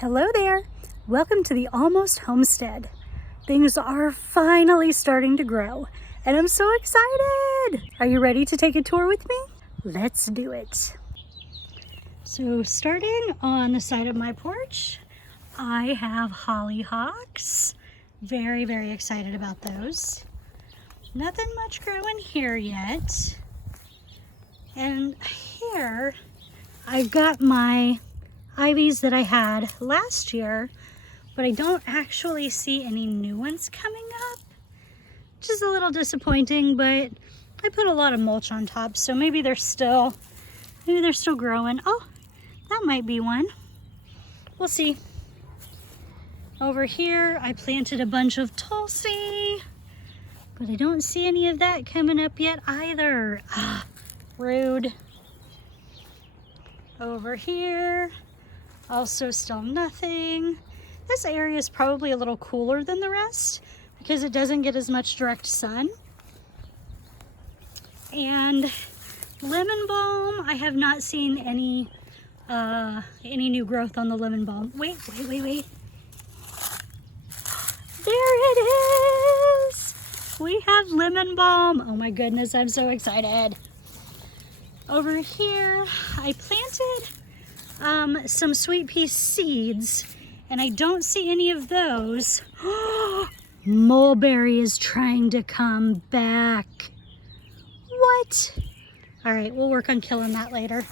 Hello there! Welcome to the Almost Homestead. Things are finally starting to grow, and I'm so excited! Are you ready to take a tour with me? Let's do it! So starting on the side of my porch, I have hollyhocks. Very, very excited about those. Nothing much growing here yet. And here, I've got my ivies that I had last year, but I don't actually see any new ones coming up, which is a little disappointing, but I put a lot of mulch on top, so maybe they're still growing. Oh, that might be one. We'll see. Over here, I planted a bunch of Tulsi, but I don't see any of that coming up yet either. Ah, rude. Over here, also still nothing. This area is probably a little cooler than the rest because it doesn't get as much direct sun. And lemon balm, I have not seen any new growth on the lemon balm. Wait. There it is! We have lemon balm. Oh my goodness, I'm so excited. Over here, I planted some sweet pea seeds, and I don't see any of those. Mulberry is trying to come back. What? All right, we'll work on killing that later.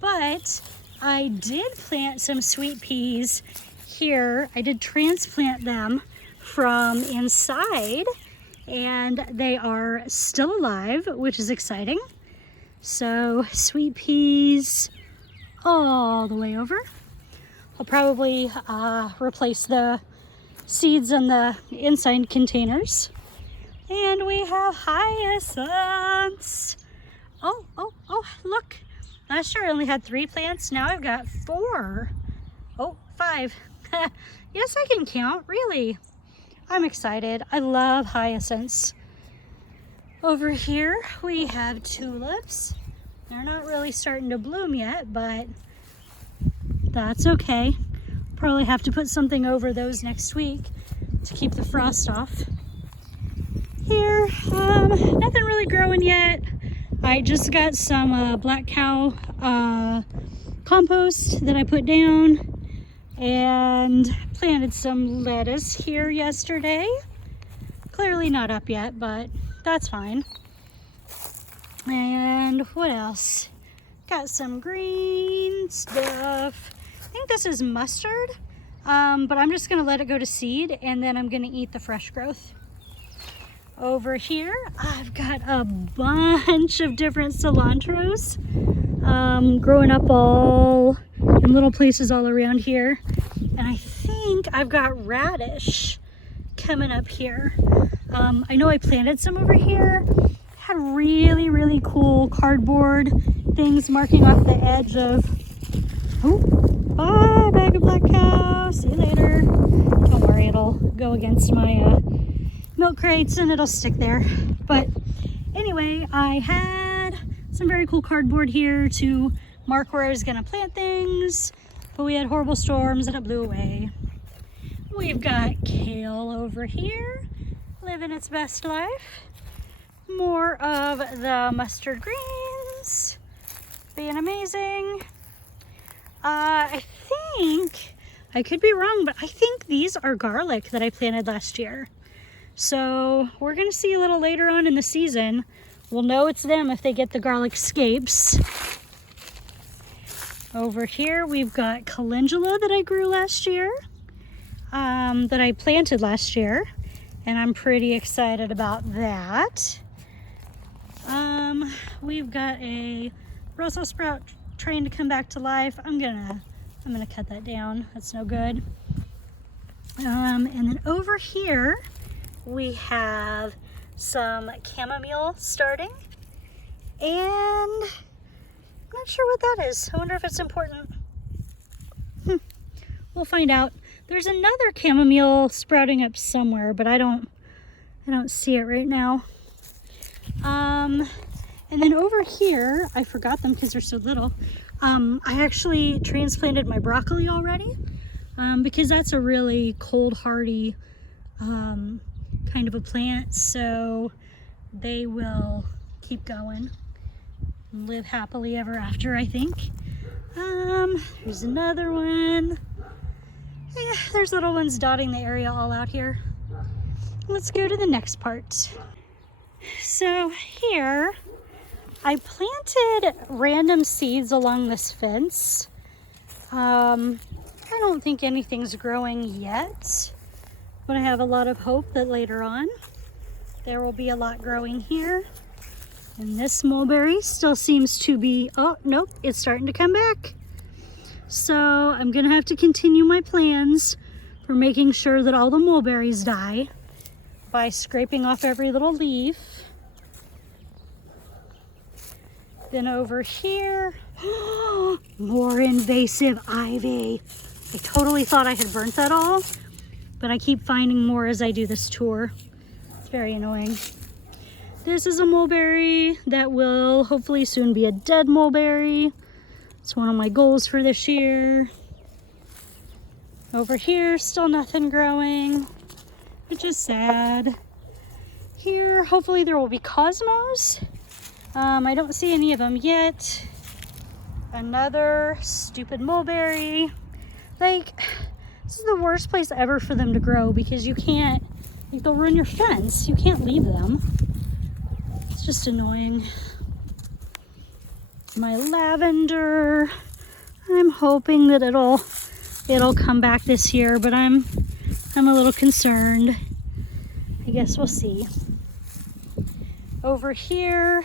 But I did plant some sweet peas here. I did transplant them from inside, and they are still alive, which is exciting. So sweet peas all the way over. I'll probably replace the seeds in the inside containers. And we have hyacinths. Oh, look. Last year I only had 3 plants. Now I've got 4. Oh, 5. Yes, I can count, really. I'm excited. I love hyacinths. Over here we have tulips. They're not really starting to bloom yet, but that's okay. Probably have to put something over those next week to keep the frost off. Here, nothing really growing yet. I just got some black cow compost that I put down and planted some lettuce here yesterday. Clearly not up yet, but that's fine. And what else? Got some green stuff. I think this is mustard, but I'm just gonna let it go to seed and then I'm gonna eat the fresh growth. Over here, I've got a bunch of different cilantros growing up all in little places all around here. And I think I've got radish coming up here. I know I planted some over here. Had really, really cool cardboard things marking off the edge of, oh, bye bag of black cow, see you later. Don't worry, it'll go against my milk crates and it'll stick there. But anyway, I had some very cool cardboard here to mark where I was gonna plant things, but we had horrible storms and it blew away. We've got kale over here, living its best life. More of the mustard greens, being amazing. I think, I could be wrong, but I think these are garlic that I planted last year. So we're gonna see a little later on in the season. We'll know it's them if they get the garlic scapes. Over here, we've got calendula that I grew last year, that I planted last year, and I'm pretty excited about that. We've got a Brussels sprout trying to come back to life. I'm gonna cut that down. That's no good. And then over here we have some chamomile starting, and I'm not sure what that is. I wonder if it's important. We'll find out. There's another chamomile sprouting up somewhere, but I don't see it right now. And then over here, I forgot them because they're so little. I actually transplanted my broccoli already because that's a really cold hardy kind of a plant, so they will keep going and live happily ever after, I think. There's another one. Yeah, there's little ones dotting the area all out here. Let's go to the next part. So here I planted random seeds along this fence. I don't think anything's growing yet, but I have a lot of hope that later on there will be a lot growing here. And this mulberry still seems to be, oh nope, it's starting to come back. So I'm gonna have to continue my plans for making sure that all the mulberries die by scraping off every little leaf. Then over here, more invasive ivy. I totally thought I had burnt that all, but I keep finding more as I do this tour. It's very annoying. This is a mulberry that will hopefully soon be a dead mulberry. It's one of my goals for this year. Over here, still nothing growing, which is sad. Here, hopefully there will be cosmos. I don't see any of them yet. Another stupid mulberry. Like, this is the worst place ever for them to grow because you can't, like, they'll ruin your fence. You can't leave them. It's just annoying. My lavender, I'm hoping that it'll come back this year, but I'm a little concerned. I guess we'll see. Over here,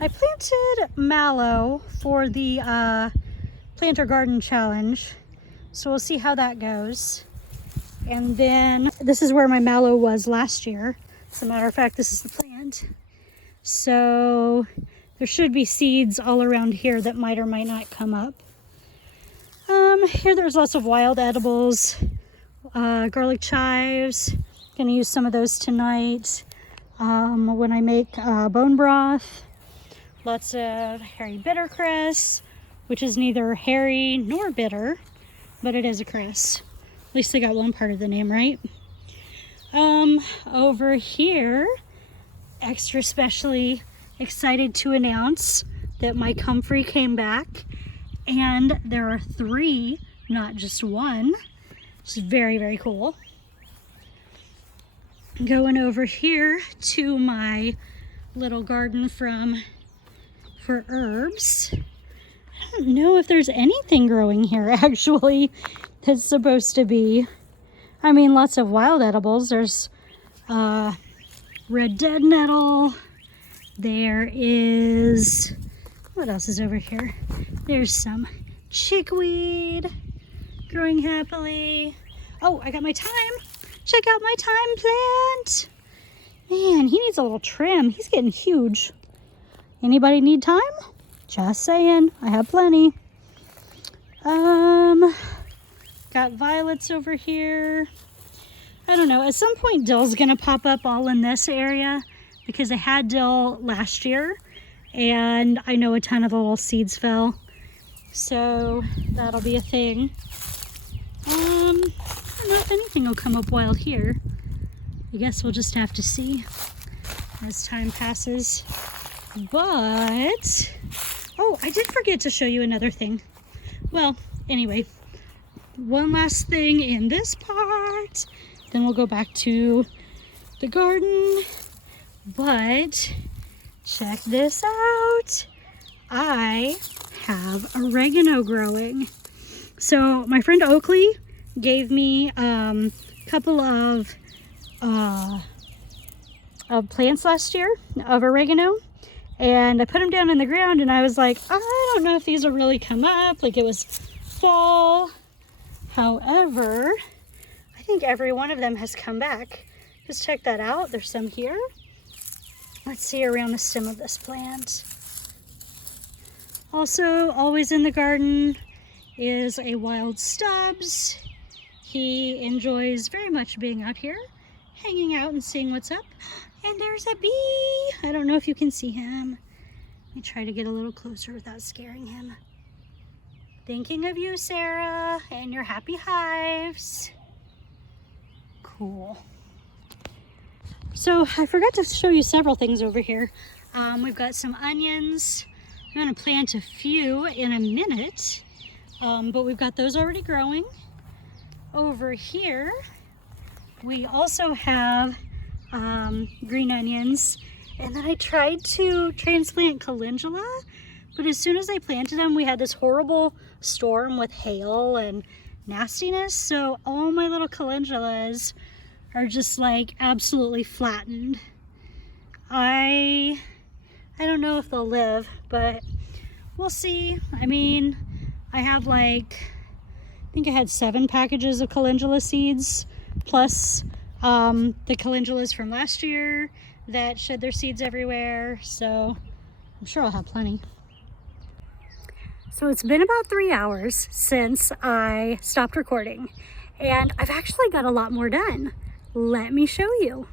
I planted mallow for the Planter Garden Challenge, so we'll see how that goes. And then this is where my mallow was last year. As a matter of fact, this is the plant. So there should be seeds all around here that might or might not come up. Here there's lots of wild edibles, garlic chives. Gonna use some of those tonight when I make bone broth. Lots of hairy bittercress, which is neither hairy nor bitter, but it is a cress. At least I got one part of the name right. Over here, extra specially excited to announce that my comfrey came back, and there are 3, not just one. Which is very, very cool. Going over here to my little garden for herbs. I don't know if there's anything growing here actually that's supposed to be. I mean, lots of wild edibles. There's red dead nettle. There is, what else is over here? There's some chickweed growing happily. Oh, I got my thyme. Check out my thyme plant. Man, he needs a little trim. He's getting huge. Anybody need thyme? Just saying, I have plenty. Got violets over here. I don't know, at some point dill's gonna pop up all in this area because I had dill last year and I know a ton of the little seeds fell. So that'll be a thing. I don't know if anything will come up wild here. I guess we'll just have to see as time passes. But, oh, I did forget to show you another thing. Well, anyway, one last thing in this part, then we'll go back to the garden. But check this out. I have oregano growing. So my friend Oakley gave me a couple of plants last year of oregano, and I put them down in the ground and I was like, I don't know if these will really come up. Like, it was fall. However, I think every one of them has come back. Just check that out. There's some here. Let's see around the stem of this plant. Also, always in the garden is a wild Stubbs. He enjoys very much being out here, hanging out and seeing what's up. And there's a bee. I don't know if you can see him. Let me try to get a little closer without scaring him. Thinking of you, Sarah, and your happy hives. Cool. So I forgot to show you several things over here. We've got some onions. I'm going to plant a few in a minute, but we've got those already growing. Over here, we also have green onions, and then I tried to transplant calendula, but as soon as I planted them, we had this horrible storm with hail and nastiness, so all my little calendulas are just like absolutely flattened. I don't know if they'll live, but we'll see. I mean, I have like, I think I had 7 packages of calendula seeds, plus the calendulas from last year that shed their seeds everywhere, so I'm sure I'll have plenty. So it's been about 3 hours since I stopped recording, and I've actually got a lot more done. Let me show you.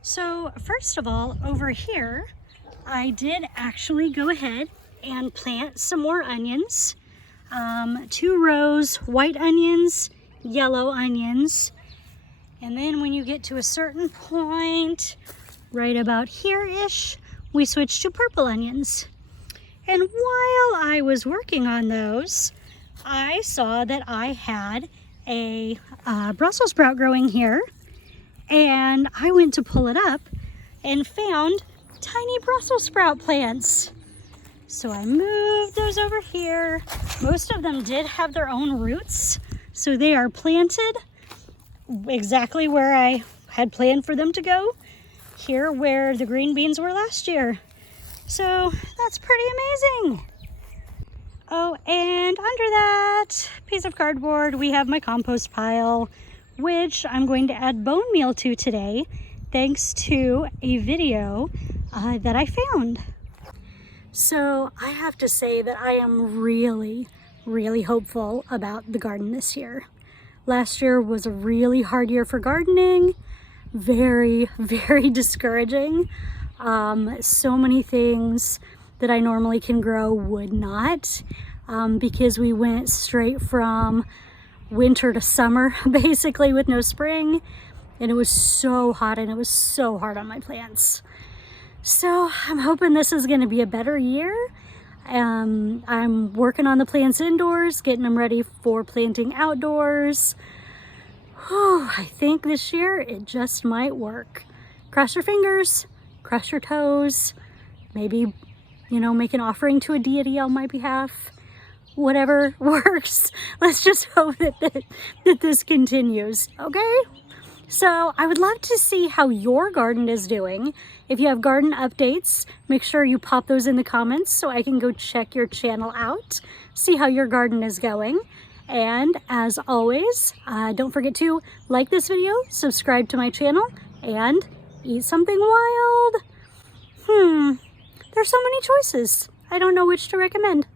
So first of all, over here, I did actually go ahead and plant some more onions. 2 rows, white onions, yellow onions. And then when you get to a certain point, right about here-ish, we switch to purple onions. And while I was working on those, I saw that I had a Brussels sprout growing here, and I went to pull it up and found tiny Brussels sprout plants. So I moved those over here. Most of them did have their own roots, so they are planted exactly where I had planned for them to go, here where the green beans were last year. So that's pretty amazing. Oh, and under that piece of cardboard, we have my compost pile, which I'm going to add bone meal to today, thanks to a video that I found. So I have to say that I am really, really hopeful about the garden this year. Last year was a really hard year for gardening, very, very discouraging. So many things that I normally can grow would not, because we went straight from winter to summer, basically, with no spring, and it was so hot and it was so hard on my plants. So I'm hoping this is going to be a better year. I'm working on the plants indoors, getting them ready for planting outdoors. Whew, I think this year it just might work. Cross your fingers, cross your toes, maybe, you know, make an offering to a deity on my behalf. Whatever works. Let's just hope that this continues, okay? So I would love to see how your garden is doing. If you have garden updates, make sure you pop those in the comments so I can go check your channel out, see how your garden is going. And as always, don't forget to like this video, subscribe to my channel, and eat something wild. There's so many choices. I don't know which to recommend.